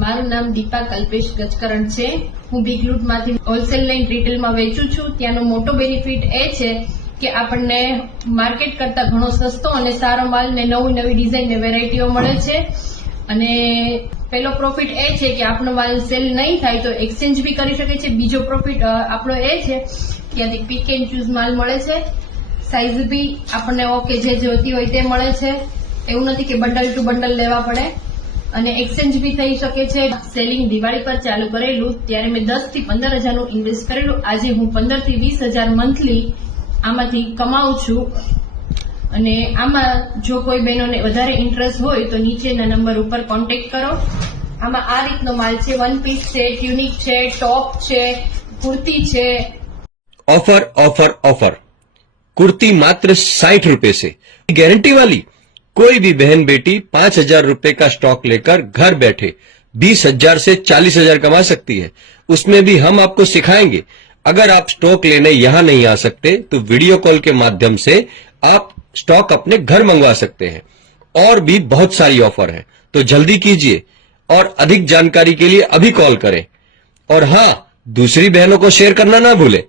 મારું નામ દીપા કલ્પેશ ગજકરણ છે। હું બિગ લૂટમાંથી હોલસેલ લાઇન રિટેલમાં વેચું છું। ત્યાંનો મોટો બેનિફિટ એ છે કે આપણને માર્કેટ કરતા ઘણો સસ્તો અને સારો માલ ને નવી ડિઝાઇન ને વેરાયટીઓ મળે છે। અને પહેલો પ્રોફિટ એ છે કે આપણો માલ સેલ નહીં થાય તો એક્સચેન્જ બી કરી શકે છે। બીજો પ્રોફિટ આપણો એ છે કે ત્યાંથી પિક એન્ડ ચૂઝ માલ મળે છે। સાઇઝ બી આપણને ઓકે જે જોતી હોય તે મળે છે। એવું નથી કે બંડલ ટુ બંડલ લેવા પડે અને એક્સચેન્જ બી થઈ શકે છે। સેલિંગ દિવાળી પર ચાલુ કરેલું ત્યારે મેં 10 થી 15 હજારનું ઇન્વેસ્ટ કરેલું। આજે હું 15 થી 20 હજાર મંથલી આમાંથી કમાઉં છું। અને આમાં જો કોઈ બહેનોને વધારે ઇન્ટરેસ્ટ હોય તો નીચેના નંબર ઉપર કોન્ટેક્ટ કરો। આમાં આ રીતનો માલ છે, વન પીસ છે, ટ્યુનિક છે, ટોપ છે, કુર્તી છે। ऑफर ऑफर ऑफर कुर्ती मात्र 60 रुपए से, गारंटी वाली। कोई भी बहन बेटी 5,000 रुपए का स्टॉक लेकर घर बैठे 20,000 से 40,000 कमा सकती है। उसमें भी हम आपको सिखाएंगे। अगर आप स्टॉक लेने यहां नहीं आ सकते तो वीडियो कॉल के माध्यम से आप स्टॉक अपने घर मंगवा सकते हैं। और भी बहुत सारी ऑफर है, तो जल्दी कीजिए और अधिक जानकारी के लिए अभी कॉल करें। और हाँ, दूसरी बहनों को शेयर करना ना भूलें।